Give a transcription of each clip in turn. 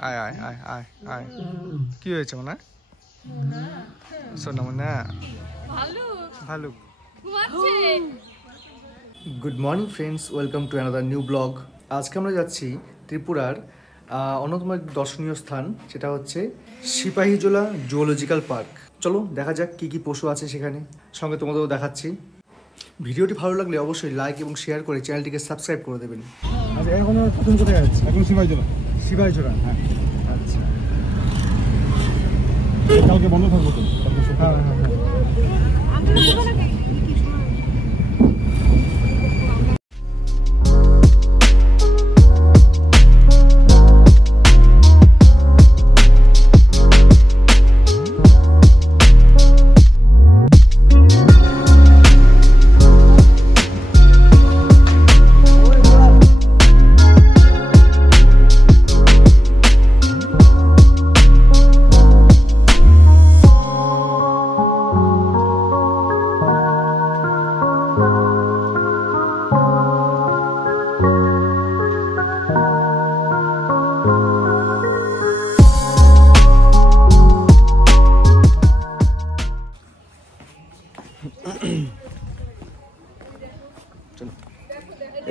আয় আয় আয় আয় আয় কি হয়েছে মনে সোনা মনে ভালুক good morning friends, welcome to another new blog. আজকে আমরা যাচ্ছি ত্রিপুরার অন্যতম এক দর্শনীয় স্থান, সেটা হচ্ছে সিপাহীজলা জুওলজিক্যাল পার্ক। চলো দেখা যাক কী কী পশু আছে সেখানে, সঙ্গে তোমাদেরও দেখাচ্ছি। ভিডিওটি ভালো লাগলে অবশ্যই লাইক এবং শেয়ার করে চ্যানেলটিকে সাবস্ক্রাইব করে দেবেন। আচ্ছা, এখন প্রথম কোথায় যাচ্ছে? এখন সিপাহীজলা। সিপাহীজলা, হ্যাঁ। আচ্ছা, কালকে বন্ধ থাকবো তো? হ্যাঁ হ্যাঁ হ্যাঁ।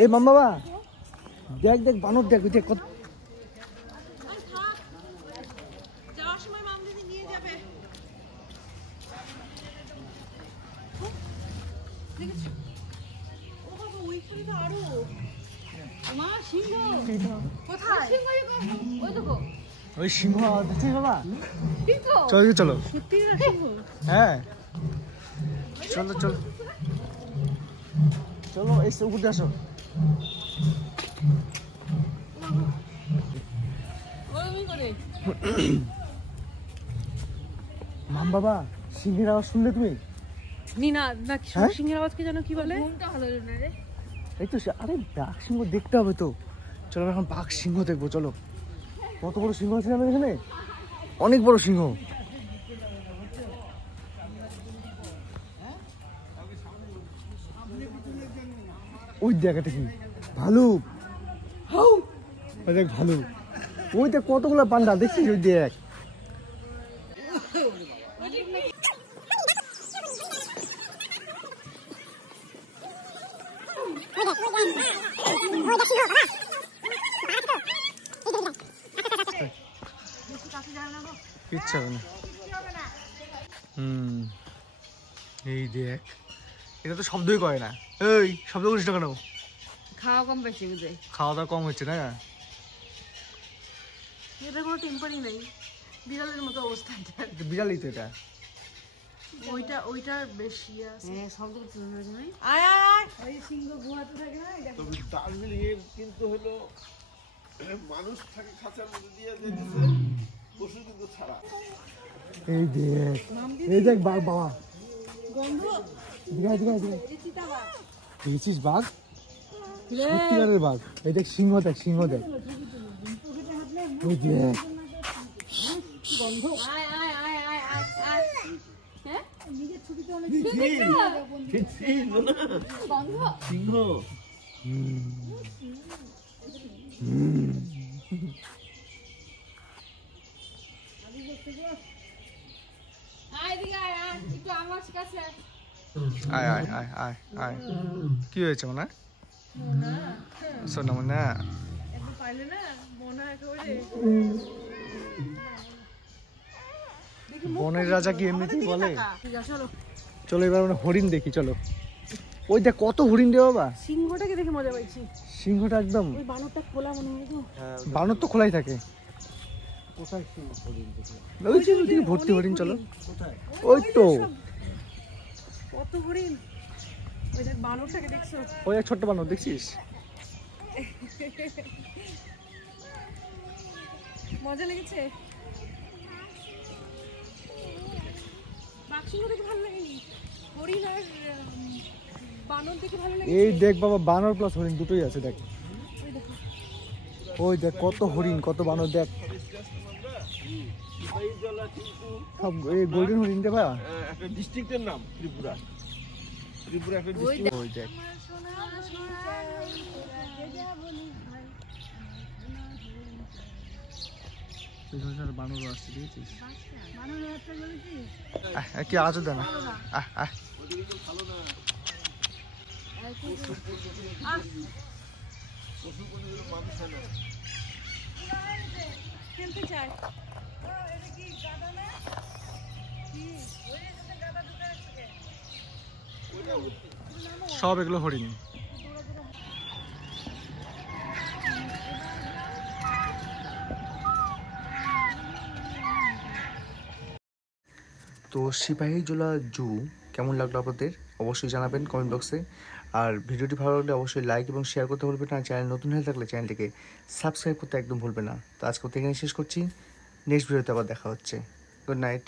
এই মাম বাবা, দেখ দেখ বানর, দেখ দেখ কত। যাওয়ার সময় মাম দিদি নিয়ে যাবে। ও বাবা, ওই ফুলি তো আরো। মা সিংহ কোথায়? ওই দেখো, ওই সিংহ দেখছিস বাবা? সিংহ চলো চলো, সত্যি না সিংহ? হ্যাঁ চলো চলো চলো, এসে উপরে আসো। ওরকমই করে। মাম বাবা, সিংহের আওয়াজ শুনলে তুমি? না সিংহের আওয়াজকে যেন কি বলে? ঘুমটা হলো না রে। এই তো আরে বাঘ সিংহ দেখতে হবে তো। চলো এখন বাঘ সিংহ দেখবো, চলো। কত বড় সিংহ আছে আমাদের এখানে, অনেক বড় সিংহ। ওই দেখ এটা কি, ভালুক। ওই দেখ ভালুক, ওই দেখ কতগুলো পান্ডা দেখছিস, ওই দেখ। কিচ্ছু হবে না। এই দেখ, এটা তো শব্দই করে না। এই শব্দ করিস না কেন? খাওয়া কম বেশি বুঝে, খাওয়া দাওয়া কম হচ্ছে না? এদের কোনো টেম্পারই নেই, বিড়ালের মতো অবস্থা। বিড়ালই তো এটা। ওইটার বেশি আছে। হ্যাঁ, শব্দ করতে না। আয় আয় আয়, ওই সিংহ গুহাতে থাকে না? তবে দার্জিলিং কিন্তু হলো মানুষ থাকে খাঁচার মধ্যে দিয়ে দিয়েছে, পশু কিন্তু ছাড়া। এই দেখ, এই দেখ বাঘ বাবা, গন্ধ দিঘা দিঘা দিঘা চিতাবাঘ। দেখছিস বাঘ? সত্যিকারের বাঘ। এই দেখ সিংহ, দেখ সিংহ দেখ, ওই দেখ। গন্ধ। আয় আয় আয় আয় আয় আয়। হ্যাঁ, নিজের ছবিতে অনেক গন্ধ। সিংহ আয় আয় আয় আয় আয় কি হয়েছে মনে সোনা মনে? পাইলে না মনে একেবারে বনের রাজা কি এমনিতেই বলে? চলো চলো এবার আমরা হরিণ দেখি, চলো। ওই দেখ কত হরিণ রে বাবা। সিংহটাকে দেখে মজা পাইছি। সিংহটা একদম, ওই বানরটা খোলা মনে হয় তো। বানর তো খোলাই থাকে। কোথায় সিংহ হরিণ দেখলাম? ওই যে ওইদিকে ভর্তি হরিণ, চলো। ওই তো কত হরিণ। ওই দেখ বানরটাকে দেখছো? ওই এক ছোট্ট বানর দেখছিস? মজা লেগেছে। বাঘ সিংহ দেখে ভালো লাগেনি, হরিণ আর বানর দেখে ভালো লাগে। এই দেখ বাবা, বানর প্লাস হরিণ দুটোই আছে, দেখ। ওই দেখো, ওই দেখ কত হরিণ কত বানর, দেখ সিপাহীজলা কিন্তু সব এই গোল্ডেন হরিণ রে ভাই। একটা ডিস্ট্রিক্টের নাম ত্রিপুরা। ত্রিপুরা একটা ওই ডিস্ট্রিক্ট। ওই দেখ বানরও আসছে দেখেছিস? কি আজও দেয় না। ওদিকে তো ভালো না, পশু কোনগুলো মানুষ হয় না। খেলতে চায়। সব এগুলো হরিণ। তো সিপাহীজলা জু কেমন লাগলো আপনাদের অবশ্যই জানাবেন কমেন্ট বক্সে। আর ভিডিওটি ভালো লাগলে অবশ্যই লাইক এবং শেয়ার করতে ভুলবেন না। চ্যানেল নতুন হয়ে থাকলে চ্যানেলটিকে সাবস্ক্রাইব করতে একদম ভুলবেন না। তো আজকে এখানে শেষ করছি, নেক্সট ভিডিওতে আবার দেখা হচ্ছে। Good night.